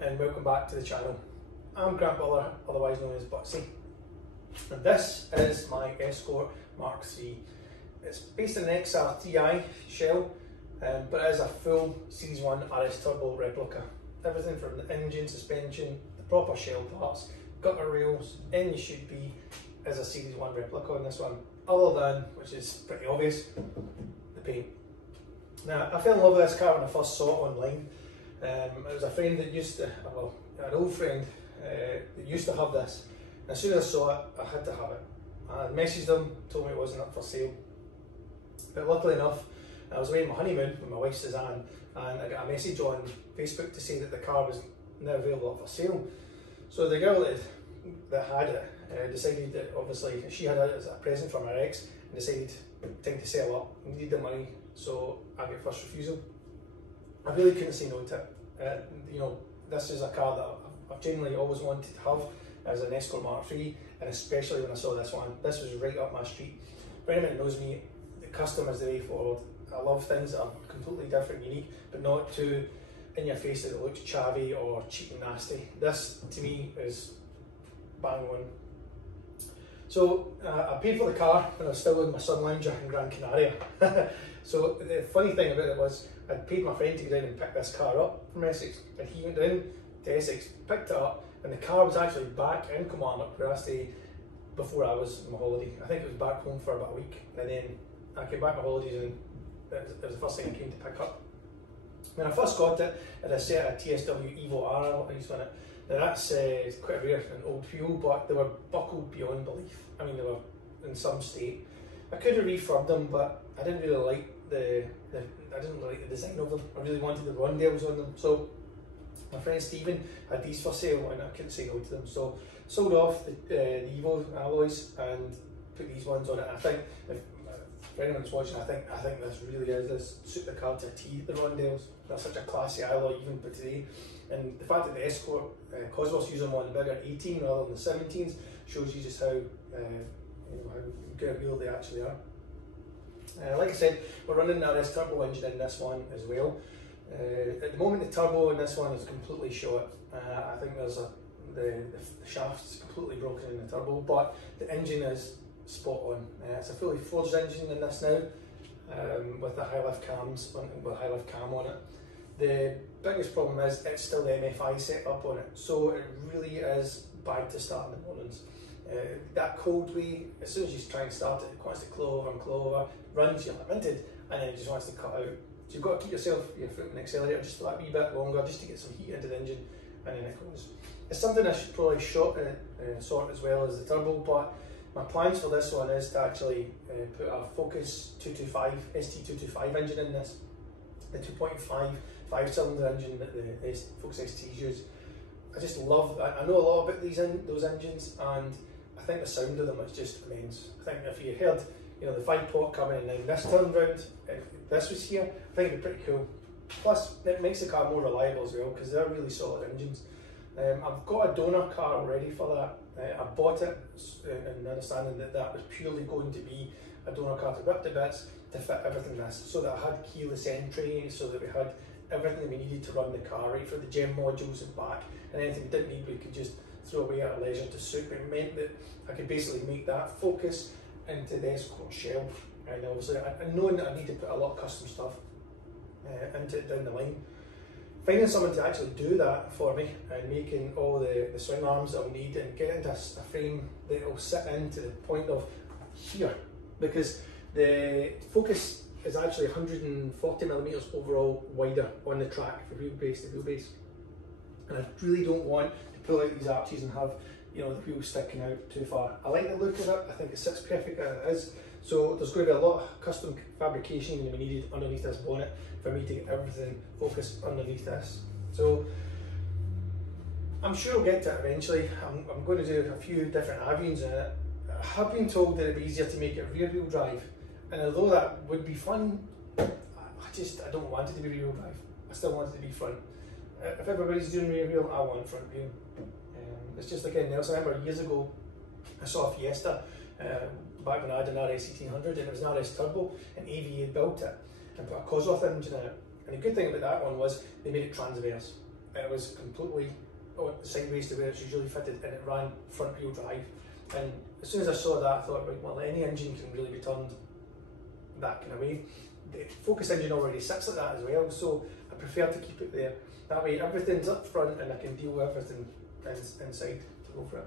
And welcome back to the channel. I'm Grant Butler, otherwise known as Butsy, and this is my Escort Mark III. It's based on an XR3i shell, but it is a full Series 1 RS Turbo replica. Everything from the engine, suspension, the proper shell parts, gutter rails, and you should be as a Series 1 replica on this one, other than, which is pretty obvious, the paint. Now, I fell in love with this car when I first saw it online. It was a friend that used to, well, an old friend that used to have this. And as soon as I saw it, I had to have it. I messaged him, told me it wasn't up for sale. But luckily enough, I was away on my honeymoon with my wife Suzanne, and I got a message on Facebook to say that the car was now available for sale. So the girl that had it decided that obviously she had it as a present from her ex, and decided time to sell up, needed the money, so I got first refusal. I really couldn't say no to it. You know, this is a car that I've genuinely always wanted to have as an Escort Mark III, and especially when I saw this one. This was right up my street. For anyone that knows me, the custom is the way forward. I love things that are completely different, unique, but not too in your face that it looks chavvy or cheap and nasty. This, to me, is bang on. So I paid for the car when I was still in my Sun Lounger in Gran Canaria. So the funny thing about it was, I'd paid my friend to go down and pick this car up from Essex, and he went down to Essex, picked it up, and the car was actually back in Kilmarnock where I stayed before I was on my holiday. I think it was back home for about a week, and then I came back on my holidays, and it was the first thing I came to pick up. When I first got it, it had a set of TSW Evo R alloys on it. Now that's quite rare in old fuel, but they were buckled beyond belief. I mean, they were in some state. I could have refurbed them, but I didn't really like the design of them. I really wanted the rondelles on them. So my friend Stephen had these for sale, and I couldn't say no to them. So sold off the Evo alloys and put these ones on it. I think if anyone's watching, I think this really is this suit the car to a T. The rondelles, they're such a classy alloy even for today. And the fact that the Escort Cosworth's using them on the bigger 18 rather than the 17s shows you just how how good a wheel they actually are. Like I said, we're running the RS Turbo engine in this one as well. At the moment, the turbo in this one is completely shot. I think there's the shaft's completely broken in the turbo, but the engine is spot on. It's a fully forged engine in this now, with the high lift cams, with high lift cam on it. The biggest problem is it's still the MFI setup on it, so it really is bad to start in the mornings. That cold way, as soon as you try and start it, it wants to claw over and claw over, runs, you're limited, and then it just wants to cut out. So you've got to keep your foot in the accelerator just for that wee bit longer, just to get some heat into the engine, and then it goes. It's something I should probably sort as well as the turbo, but my plans for this one is to actually put a Focus 225, ST225 engine in this, the 2.5 5-cylinder engine that the Focus STs use. I just love, I know a lot about those engines, and I think the sound of them is just immense. I think if you heard, the 5-pot coming in, and this turned round, if this was here, I think it'd be pretty cool. Plus, it makes the car more reliable as well, because they're really solid engines. I've got a donor car already for that. I bought it in the understanding that that was purely going to be a donor car to rip to bits to fit everything this, so that I had keyless entry, so that we had everything that we needed to run the car, right, for the gem modules and back, and anything we didn't need we could just throw away at our leisure to suit. It meant that I could basically make that Focus into the Escort shell, and obviously knowing that I need to put a lot of custom stuff into it down the line. Finding someone to actually do that for me, and making all the swing arms that I'll need, and getting a frame that will sit into the point of here, because the Focus is actually 140mm overall wider on the track for the wheelbase. and I really don't want to pull out these arches and have, you know, the wheels sticking out too far. I like the look of it, I think it sits perfect as it is, so there's going to be a lot of custom fabrication going to be needed underneath this bonnet for me to get everything focused underneath this. So I'm sure I'll get to it eventually. I'm going to do a few different avenues in it. I have been told that it'd be easier to make it rear wheel drive, and although that would be fun, I don't want it to be rear wheel drive. I still want it to be front. If everybody's doing rear wheel, I want front wheel. It's just like anything else. I remember years ago I saw a Fiesta back when I had an RS 1800, and it was an RS Turbo, and AV had built it and put a Cosworth engine in it. And the good thing about that one was they made it transverse. It was completely sideways to where it's usually fitted, and it ran front wheel drive. And as soon as I saw that, I thought, right, well, any engine can really be turned that kind of way. The Focus engine already sits like that as well, so I prefer to keep it there. That way everything's up front and I can deal with everything inside to go for it.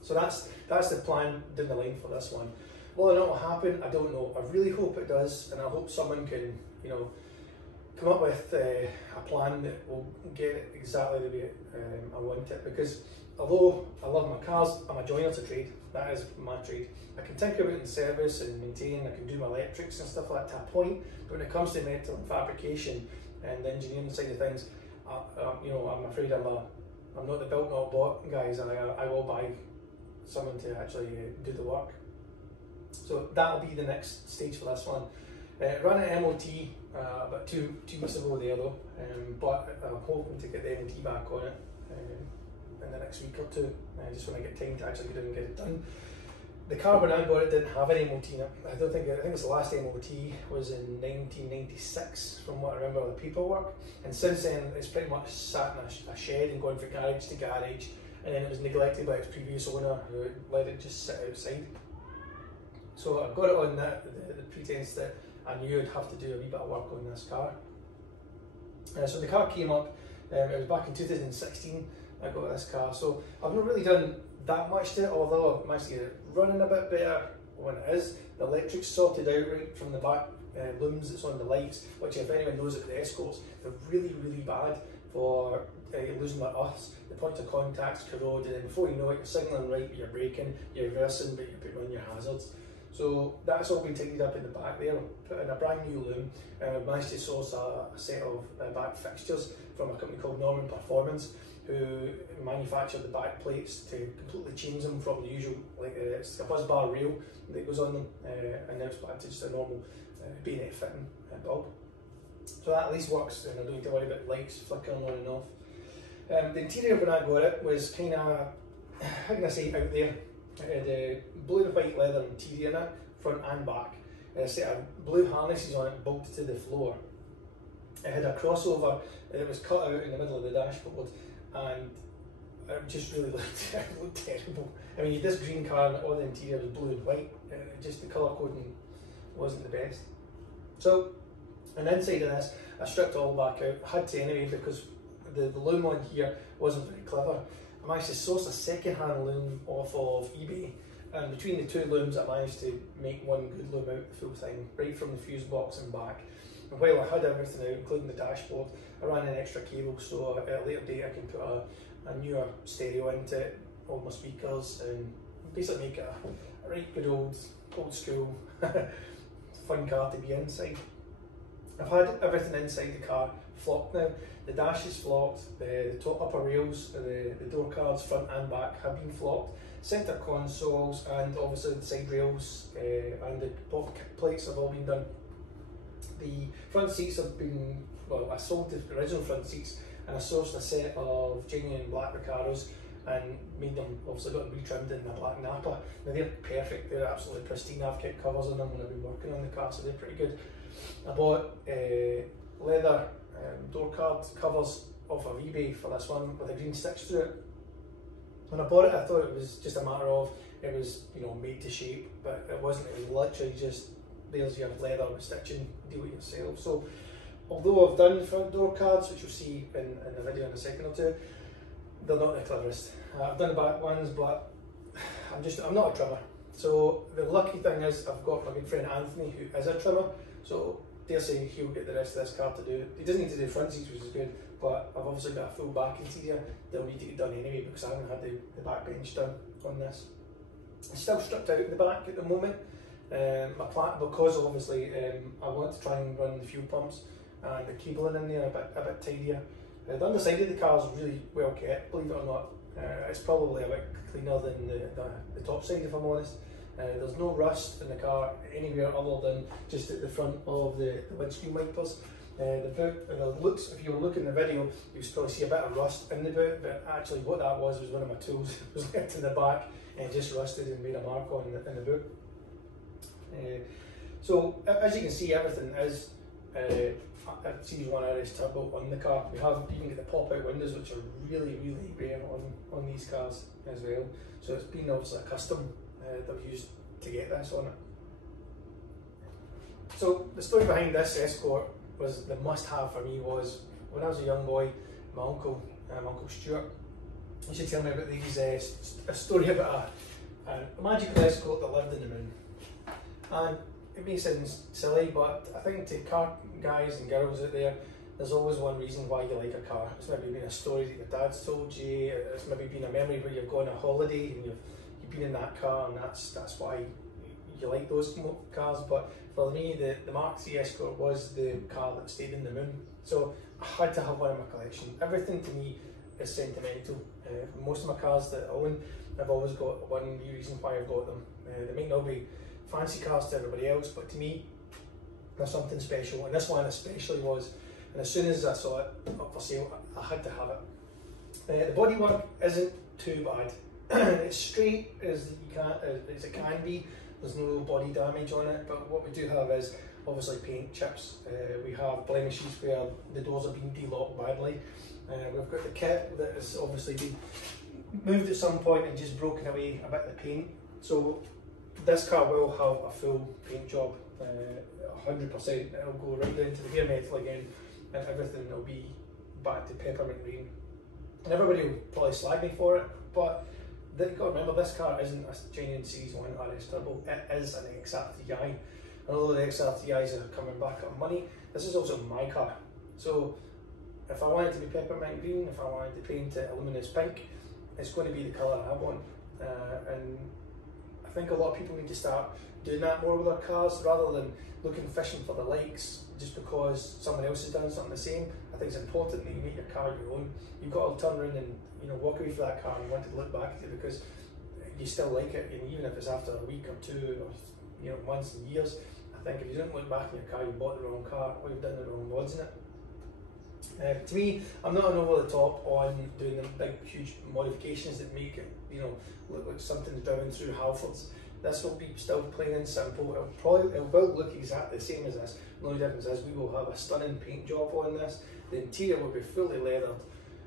So that's the plan down the line for this one. Whether or not will happen, I don't know. I really hope it does, and I hope someone can, you know, come up with a plan that will get it exactly the way I want it. Because although I love my cars, I'm a joiner to trade. That is my trade. I can tinker about in service and maintain, I can do my electrics and stuff like that to a point, but when it comes to metal and fabrication and the engineering side of things, you know, I'm afraid I'm not the built not bought guys. I will buy someone to actually do the work. So that'll be the next stage for this one. Ran an MOT about two weeks ago there though, but I'm hoping to get the MOT back on it in the next week or two, just when I get time to actually get in and get it done. The car when I got it didn't have any MOT in it. I think it's the last MOT was in 1996 from what I remember of the paperwork, and since then it's pretty much sat in a shed and gone from garage to garage, and then it was neglected by its previous owner who let it just sit outside. So I got it on the pretense that I knew I'd have to do a wee bit of work on this car. So the car came up, it was back in 2016 I got this car, so I've not really done that much to it, although I've managed to get it running a bit better when it is. The electric's sorted out right from the back looms that's on the lights, which if anyone knows it, the Escorts, they're really, really bad for losing like us. The points of contact's corroded, and before you know it, you're signalling right, but you're braking, you're reversing, but you're putting on your hazards. So that's all been tidied up in the back there. Put in a brand new loom, and I've managed to source a set of back fixtures from a company called Norman Performance, who manufacture the back plates to completely change them from the usual, like it's a buzz bar rail that goes on them, and now it's back to just a normal bayonet fitting bulb. So that at least works, and I don't need to worry about lights flickering on and off. The interior when I got it was kind of, how can I say, out there. It had blue and white leather interior in it, front and back. A set of blue harnesses on it bolted to the floor. It had a crossover that was cut out in the middle of the dashboard, and it just really looked terrible. I mean, this green car and all the interior was blue and white, just the colour coding wasn't the best. So, on the inside of this, I stripped it all back out. I had to anyway because the loom on here wasn't very clever. I managed to source a second-hand loom off of eBay, and between the two looms I managed to make one good loom out the full thing, right from the fuse box and back. And while I had everything out, including the dashboard, I ran an extra cable so at a later date I can put a newer stereo into it, all my speakers, and basically make it a right good old school fun car to be inside. I've had everything inside the car flocked now. The dash is flocked, the top upper rails, the door cards front and back have been flocked, centre consoles and obviously the side rails and the bottom kick plates have all been done. The front seats have been, well, I sold the original front seats and I sourced a set of genuine black Recaros and made them, obviously got them retrimmed in a black Napa. Now they're perfect, they're absolutely pristine. I've kept covers on them when I've been working on the car, so they're pretty good. I bought leather door card covers off of eBay for this one with a green stitch through it. When I bought it, I thought it was just a matter of, it was, you know, made to shape, but it wasn't. It was literally just, there's your leather with stitching, deal with yourself. So although I've done front door cards, which you'll see in the video in a second or two, they're not the cleverest. I've done the back ones, but I'm not a trimmer. So the lucky thing is I've got my good friend Anthony, who is a trimmer. So dare say he'll get the rest of this car to do. He doesn't need to do front seats, which is good, but I've obviously got a full back interior that'll need to get done anyway because I haven't had the back bench done on this. It's still stripped out in the back at the moment. My plan, because obviously I want to try and run the fuel pumps and the cabling in there a bit tidier. The underside of the car is really well kept, believe it or not. It's probably a bit cleaner than the top side, if I'm honest. There's no rust in the car anywhere other than just at the front of the windscreen wipers. The boot, the looks, if you were looking at the video, you would probably see a bit of rust in the boot, but actually what that was one of my tools was left in the back and it just rusted and made a mark on in the boot. So as you can see, everything is a Series 1 RS Turbo on the car. We have even get the pop-out windows, which are really rare on these cars as well. So it's been obviously a custom that we used to get this on it. So the story behind this Escort was the must-have for me was when I was a young boy, my uncle Stuart, used to tell me about these a story about a magical Escort that lived in the moon. And it may sound silly, but I think to car guys and girls out there, there's always one reason why you like a car. It's maybe been a story that your dad's told you, it's maybe been a memory where you've gone on a holiday and you've been in that car, and that's why you like those cars. But for me, the Mark III Escort was the car that stayed in the moon. So I had to have one in my collection. Everything to me is sentimental. Most of my cars that I own, I've always got one reason why I've got them. They might not be fancy cars to everybody else, but to me, there's something special, and this one especially was. And as soon as I saw it up for sale, I had to have it. The bodywork isn't too bad. It's straight as it can be. There's no body damage on it, but what we do have is obviously paint chips. We have blemishes where the doors have been de-locked badly. We've got the kit that has obviously been moved at some point and just broken away a bit of the paint. So this car will have a full paint job, 100%. It'll go right down to the bare metal again, and everything will be back to peppermint green. And everybody will probably slag me for it, but you've got to remember, this car isn't a genuine Series 1 RS Turbo, it is an XR3i. And although the XR3is are coming back up money, this is also my car. So if I want it to be peppermint green, if I wanted to paint it luminous pink, it's going to be the colour I want. And I think a lot of people need to start doing that more with their cars, rather than fishing for the likes just because someone else has done something the same. I think it's important that you make your car your own. You've got to turn around and walk away from that car and want to look back at it because you still like it, and even if it's after a week or two or months and years. I think if you don't look back in your car, you bought the wrong car or you've done the wrong mods in it. To me, I'm not an over the top on doing the big huge modifications that make it look like something's driven through Halfords. This will be still plain and simple. It will look exactly the same as this. The only difference is we will have a stunning paint job on this. The interior will be fully leathered.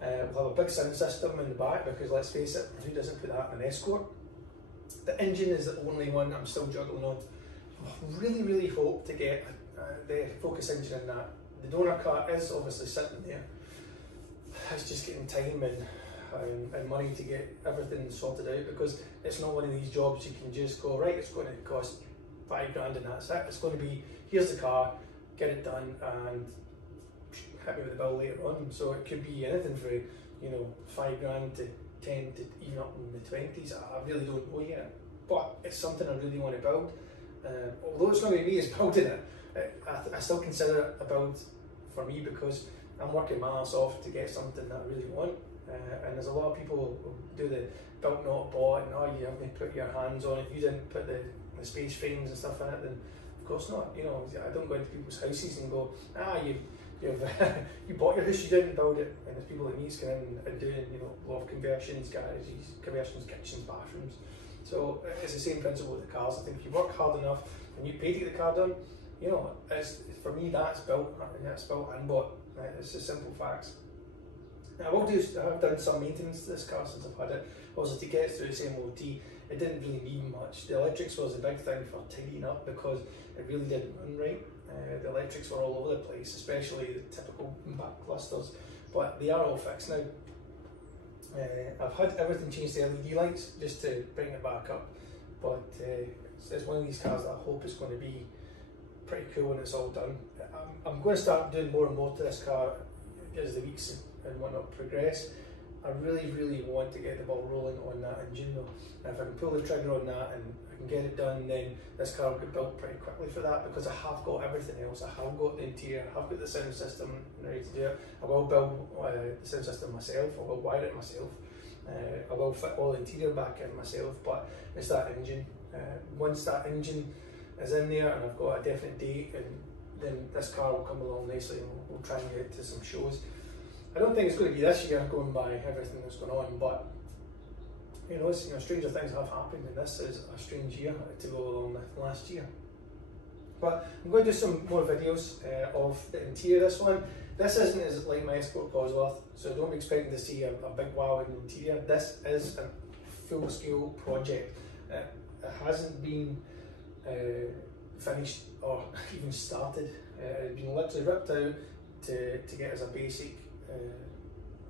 We'll have a big sound system in the back because let's face it, who doesn't put that in an Escort? The engine is the only one I'm still juggling on. I really hope to get the Focus engine in that. The donor car is obviously sitting there. It's just getting time and money to get everything sorted out, because it's not one of these jobs you can just go, right, it's going to cost £5 grand and that's it. It's going to be, here's the car, get it done and hit me with the bill later on. So it could be anything for £5 grand to 10 to even up in the 20s. I really don't know yet, but it's something I really want to build. Although it's not going to be me as building it, I still consider it a build for me because I'm working my ass off to get something that I really want. And there's a lot of people who do the built not bought, and you haven't put your hands on it, you didn't put the space frames and stuff in it, then of course not. I don't go into people's houses and go, you bought your house, you didn't build it. And there's people like me going in and doing a lot of conversions, garages, conversions, kitchens, bathrooms. So it's the same principle with the cars. I think if you work hard enough and you pay to get the car done, for me that's built and bought. It's the simple facts. Now, I've done some maintenance to this car since I've had it. Obviously, to get through this MOT, it didn't really need much. The electrics was a big thing for tidying up because it really didn't run right. The electrics were all over the place, especially the typical back clusters, but they are all fixed now. I've had everything changed to LED lights just to bring it back up, but it's one of these cars that I hope is going to be pretty cool when it's all done. I'm going to start doing more and more to this car as the weeks and whatnot progress. I really want to get the ball rolling on that engine though. And if I can pull the trigger on that and I can get it done, then this car will get built pretty quickly for that, because I have got everything else. I have got the interior, I have got the sound system ready to do it. I will build the sound system myself, I will wire it myself, I will fit all the interior back in myself, but it's that engine. Once that engine is in there and I've got a definite date, and then this car will come along nicely and we'll try and get to some shows. I don't think it's going to be this year, going by everything that's going on, but stranger things have happened, and this is a strange year to go along with last year. But I'm going to do some more videos of the interior of this one. This isn't as like my Escort Cosworth, so don't be expecting to see a big wow in the interior. This is a full-scale project. It hasn't been finished or even started. It's been literally ripped out to get as a basic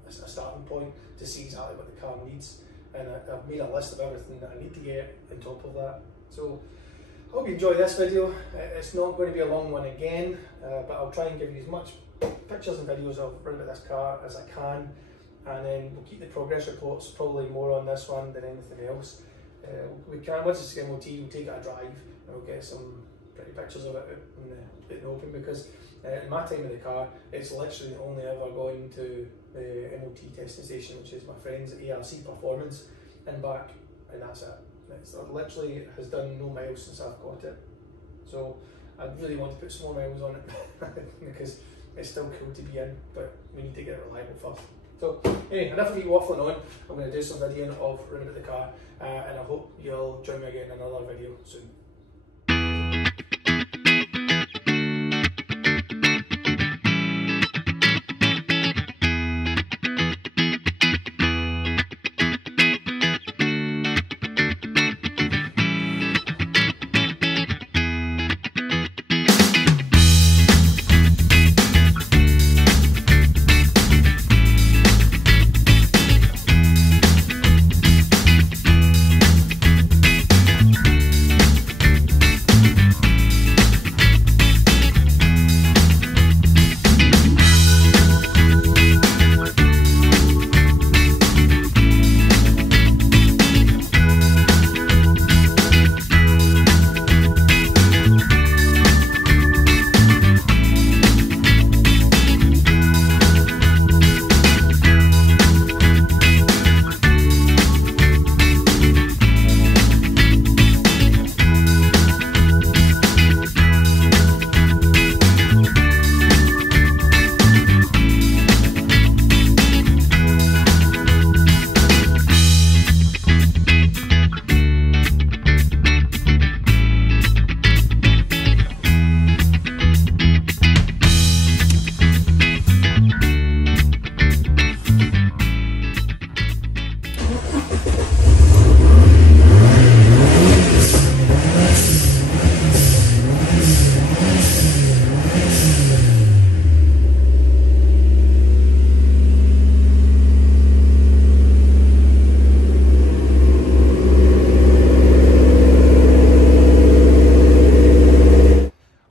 a starting point to see exactly what the car needs, and I've made a list of everything that I need to get on top of that. So I hope you enjoy this video. It's not going to be a long one again, but I'll try and give you as much pictures and videos of around this car as I can, and then we'll keep the progress reports probably more on this one than anything else. We can, once it's MOT, we'll take it a drive and we'll get some pretty pictures of it in the open, because in my time in the car, it's literally only ever going to the MOT testing station, which is my friends at ARC Performance, and back, and that's it. It literally has done no miles since I've got it. So I really want to put some more miles on it because it's still cool to be in, but we need to get it reliable first. So anyway, enough of me waffling on. I'm going to do some video of running at the car, and I hope you'll join me again in another video soon.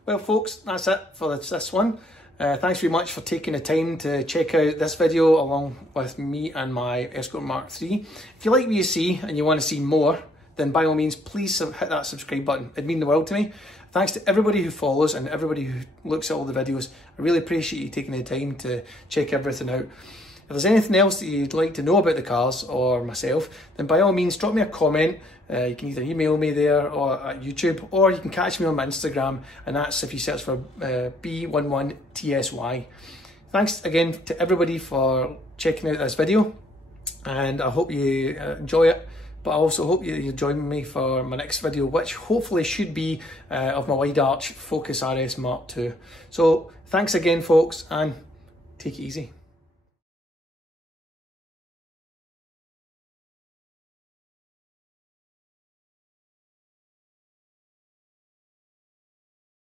Well folks, that's it for this one. Thanks very much for taking the time to check out this video along with me and my Escort Mark III. If you like what you see and you want to see more, then by all means please hit that subscribe button. It'd mean the world to me. Thanks to everybody who follows and everybody who looks at all the videos. I really appreciate you taking the time to check everything out. If there's anything else that you'd like to know about the cars or myself, then by all means drop me a comment. You can either email me there or at YouTube, or you can catch me on my Instagram, and that's if you search for B11TSY. Thanks again to everybody for checking out this video, and I hope you enjoy it, but I also hope you join me for my next video, which hopefully should be of my wide arch Focus RS Mark II. So thanks again folks, and take it easy.